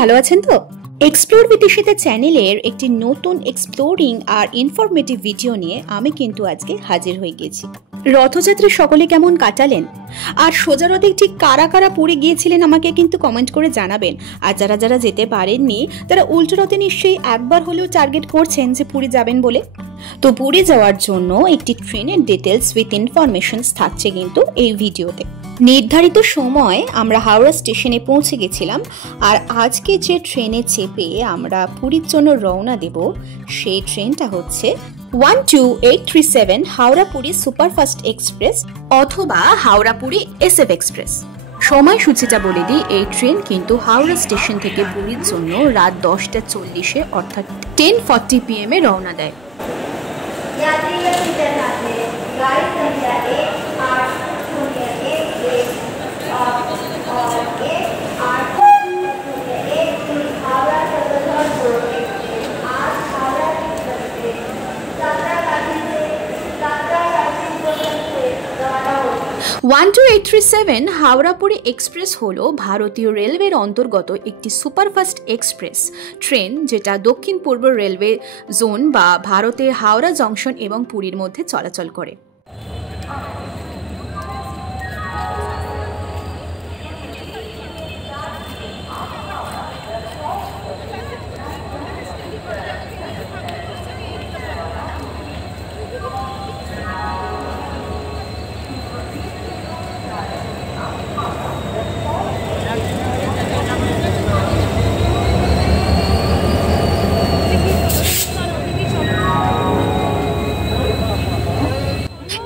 ভালো আছেন তো? এক্সপ্লোর উইথ ঈশিতা চ্যানেলের একটি নতুন এক্সপ্লোরিং আর ইনফরমেটিভ ভিডিও নিয়ে আমি কিন্তু আজকে হাজির হয়ে গেছি। রথযাত্রা সকলে কেমন কাটালেন, আর সোজা রথে ঠিক কারা কারা পুরী গিয়েছিলেন আমাকে কিন্তু কমেন্ট করে জানাবেন। আর যারা যারা যেতে পারেননি তারা উল্টো রথে নিশ্চয়ই একবার হলেও টার্গেট করছেন যে পুরী যাবেন বলে। তো পুরী যাওয়ার জন্য একটি ট্রেনের ডিটেলস উইথ ইনফরমেশনস থাকছে কিন্তু এই ভিডিওতে। নির্ধারিত সময় আমরা হাওড়া স্টেশনে পৌঁছে গেছিলাম, আর আজকে যে ট্রেনে চেপে আমরা পুরীর জন্য রওনা দেব সেই ট্রেনটা হচ্ছে 12837 হাওড়া পুরী সুপারফাস্ট এক্সপ্রেস অথবা হাওড়া পুরী SF এক্সপ্রেস। সময়সূচিটা বলে দিই, এই ট্রেন কিন্তু হাওড়া স্টেশন থেকে পুরীর জন্য রাত 10:40 অর্থাৎ 10:40 PM রওনা দেয়। হাওড়া পুরী এক্সপ্রেস হলো ভারতীয় রেলওয়ের অন্তর্গত একটি সুপারফাস্ট এক্সপ্রেস ট্রেন, যেটা দক্ষিণ পূর্ব রেলওয়ে জোন বা ভারতের হাওড়া জংশন এবং পুরীর মধ্যে চলাচল করে।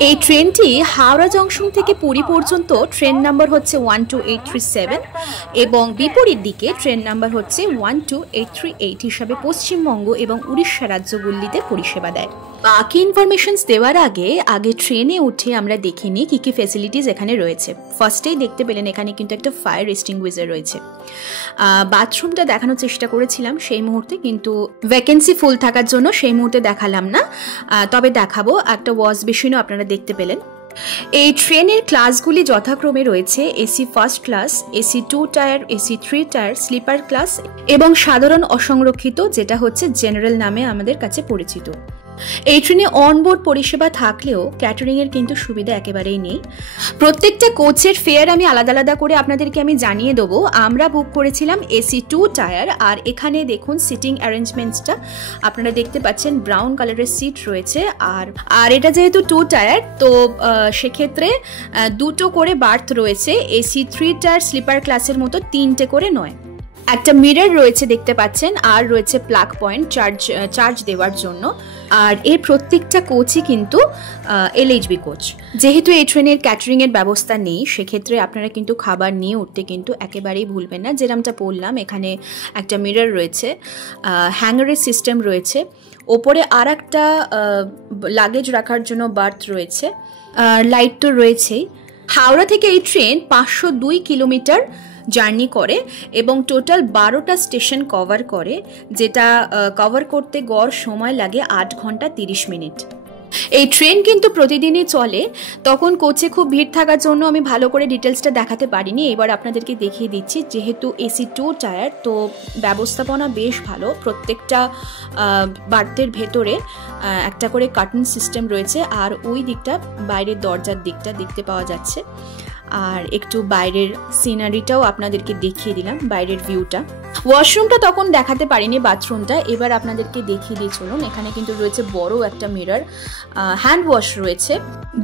এই ট্রেনটি হাওড়া জংশন থেকে পুরী পর্যন্ত ট্রেন নাম্বার হচ্ছে 12837 এবং বিপরীত দিকে ট্রেন নাম্বার হচ্ছে 12838 হিসাবে পশ্চিমবঙ্গ এবং উড়িষ্যা রাজ্যগুলিতে পরিষেবা দেয়। বাকি ইনফরমেশনস দেওয়ার আগে ট্রেনে উঠে আমরা দেখে নিই কী কী ফ্যাসিলিটিস এখানে রয়েছে। ফার্স্টেই দেখতে পেলেন এখানে কিন্তু একটা ফায়ার এক্সটিংগুইশার রয়েছে। বাথরুমটা দেখানোর চেষ্টা করেছিলাম সেই মুহূর্তে, কিন্তু ভ্যাকেন্সি ফুল থাকার জন্য সেই মুহূর্তে দেখালাম না, তবে দেখাবো। একটা ওয়াশ বেসিনও আপনারা দেখতে পেলেন। এই ট্রেনের ক্লাসগুলি যথাক্রমে রয়েছে AC first class, AC 2 tier, AC 3 tier, sleeper class এবং সাধারণ অসংরক্ষিত, যেটা হচ্ছে জেনারেল নামে আমাদের কাছে পরিচিত। এই ট্রেনে অনবোর্ড পরিষেবা থাকলেও ক্যাটারিং এর কিন্তু সুবিধা একেবারেই নেই। প্রত্যেকটা কোচের ফেয়ার আমি আলাদা আলাদা করে আপনাদেরকে আমি জানিয়ে দেবো। আমরা বুক করেছিলাম এসি 2 টায়ার, আর এখানে দেখুন সিটিং অ্যারেঞ্জমেন্টসটা আপনারা দেখতে পাচ্ছেন, ব্রাউন কালারের সিট রয়েছে। আর এটা যেহেতু 2 টায়ার, তো সেক্ষেত্রে দুটো করে বার্থ রয়েছে। এসি 3 টায়ার স্লিপার ক্লাসের মতো 3টে করে নয়। একটা মিরর রয়েছে দেখতে পাচ্ছেন, আর রয়েছে প্লাগ পয়েন্ট চার্জ দেওয়ার জন্য। আর এই প্রত্যেকটা কোচই কিন্তু LHB কোচ। যেহেতু এই ট্রেনের ক্যাটারিং এর ব্যবস্থা নেই, সেক্ষেত্রে আপনারা কিন্তু খাবার নিয়ে উঠতে কিন্তু একেবারেই ভুলবেন না। যেরকমটা বললাম, এখানে একটা মিরর রয়েছে, হ্যাঙ্গারের সিস্টেম রয়েছে, ওপরে আর একটা লাগেজ রাখার জন্য বার্থ রয়েছে, লাইট তো রয়েছেই। হাওড়া থেকে এই ট্রেন 502 কিলোমিটার জার্নি করে এবং টোটাল 12টা স্টেশন কভার করে, যেটা কভার করতে গড় সময় লাগে 8 ঘন্টা 30 মিনিট। এই ট্রেন কিন্তু প্রতিদিনই চলে। তখন কোচে খুব ভিড় থাকার জন্য আমি ভালো করে ডিটেলসটা দেখাতে পারিনি, এবার আপনাদেরকে দেখিয়ে দিচ্ছি। যেহেতু এসি 2 টায়ার, তো ব্যবস্থাপনা বেশ ভালো। প্রত্যেকটা বার্থের ভেতরে একটা করে কার্টেন সিস্টেম রয়েছে, আর ওই দিকটা বাইরের দরজার দিকটা দেখতে পাওয়া যাচ্ছে। আর একটু বাইরের সিনারিটাও আপনাদেরকে দেখিয়ে দিলাম, বাইরের ভিউটা। ওয়াশরুমটা তখন দেখাতে পারিনি, বাথরুমটা এবার আপনাদেরকে দেখিয়ে দিয়ে চলুন। এখানে কিন্তু রয়েছে বড় একটা মিরর, হ্যান্ড ওয়াশ রয়েছে।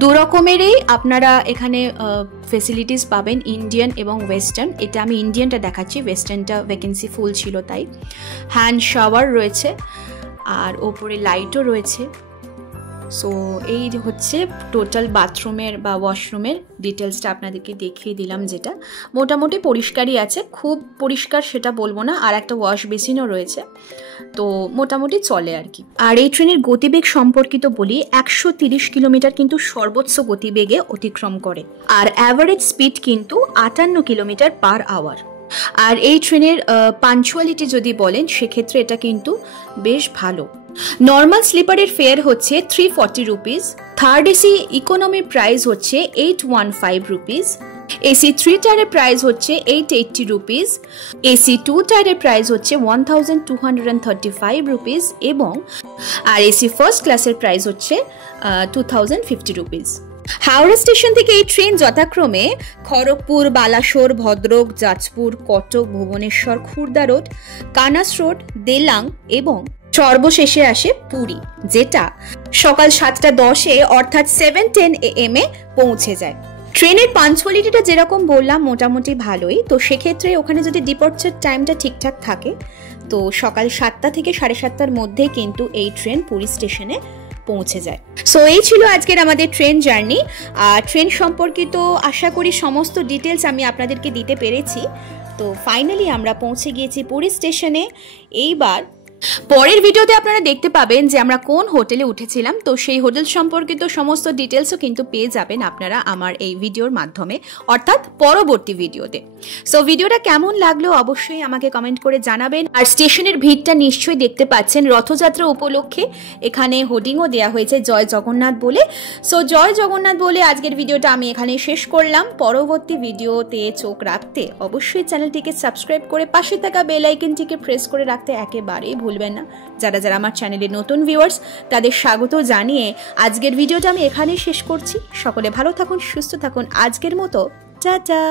দু রকমেরই আপনারা এখানে ফেসিলিটিস পাবেন, ইন্ডিয়ান এবং ওয়েস্টার্ন। এটা আমি ইন্ডিয়ানটা দেখাচ্ছি, ওয়েস্টার্নটা ভ্যাকেন্সি ফুল ছিল তাই। হ্যান্ড শাওয়ার রয়েছে, আর ওপরে লাইটও রয়েছে। সো এই হচ্ছে টোটাল বাথরুমের বা ওয়াশরুমের ডিটেলসটা আপনাদেরকে দেখিয়ে দিলাম, যেটা মোটামুটি পরিষ্কারই আছে। খুব পরিষ্কার সেটা বলবো না, আর একটা ওয়াশ বেসিনও রয়েছে, তো মোটামুটি চলে আর কি। আর এই ট্রেনের গতিবেগ সম্পর্কিত বলি, 130 কিলোমিটার কিন্তু সর্বোচ্চ গতিবেগে অতিক্রম করে, আর অ্যাভারেজ স্পিড কিন্তু 58 কিলোমিটার পার আওয়ার। আর এই ট্রেনের পাঞ্চুয়ালিটি যদি বলেন, সেক্ষেত্রে এটা কিন্তু বেশ ভালো। নর্মাল স্লিপারের ফেয়ার হচ্ছে 340 রুপিস, থার্ড এসি ইকোনমির প্রাইস হচ্ছে 815 রুপিস, এসি 3 টায়ারের প্রাইস হচ্ছে 880 রুপিস, এসি 2 টায়ারের প্রাইস হচ্ছে 1235 রুপিস এবং আর এসি ফার্স্ট ক্লাসের প্রাইস হচ্ছে 2050 রুপিস। হাওড়া স্টেশন থেকে এই ট্রেন যথাক্রমে খড়গপুর, বালাসোর, ভদ্রক, যাজপুর, কটক, ভুবনেশ্বর, খুর্দা রোড, কানাস রোড, দেলাং এবং সর্বশেষে আসে পুরী, যেটা সকাল 7:10 অর্থাৎ 7:10 AM পৌঁছে যায়। ট্রেনের পাঞ্চুয়ালিটিটা যেরকম বললাম মোটামুটি ভালোই, তো সেক্ষেত্রে ওখানে যদি ডিপার্চার টাইমটা ঠিকঠাক থাকে তো সকাল 7টা থেকে 7:30টার মধ্যে কিন্তু এই ট্রেন পুরী স্টেশনে পৌঁছে যায়। সো এই ছিল আজকের আমাদের ট্রেন জার্নি। আর ট্রেন সম্পর্কিত আশা করি সমস্ত ডিটেলস আমি আপনাদেরকে দিতে পেরেছি। তো ফাইনালি আমরা পৌঁছে গিয়েছি পুরী স্টেশনে। এইবার পরের ভিডিওতে আপনারা দেখতে পাবেন যে আমরা কোন হোটেলে উঠেছিলাম, তো সেই হোটেল সম্পর্কিত সমস্ত ডিটেলসও কিন্তু পেয়ে যাবেন আপনারা আমার এই ভিডিওর মাধ্যমে, অর্থাৎ পরবর্তী ভিডিওতে। সো ভিডিওটা কেমন লাগলো অবশ্যই আমাকে কমেন্ট করে জানাবেন। আর স্টেশনের ভিড়টা নিশ্চয়ই দেখতে পাচ্ছেন, রথযাত্রা উপলক্ষে এখানে হোর্ডিংও দেওয়া হয়েছে জয় জগন্নাথ বলে। সো জয় জগন্নাথ বলে আজকের ভিডিওটা আমি এখানে শেষ করলাম। পরবর্তী ভিডিওতে চোখ রাখতে অবশ্যই চ্যানেলটিকে সাবস্ক্রাইব করে পাশে থাকা বেল আইকনটিকে প্রেস করে রাখতে একেবারেই ভুলবেন না। যারা যারা আমার চ্যানেলের নতুন ভিউয়ার্স তাদের স্বাগত জানিয়ে আজকের ভিডিওটা আমি এখানেই শেষ করছি। সকলে ভালো থাকুন, সুস্থ থাকুন। আজকের মতো টাটা।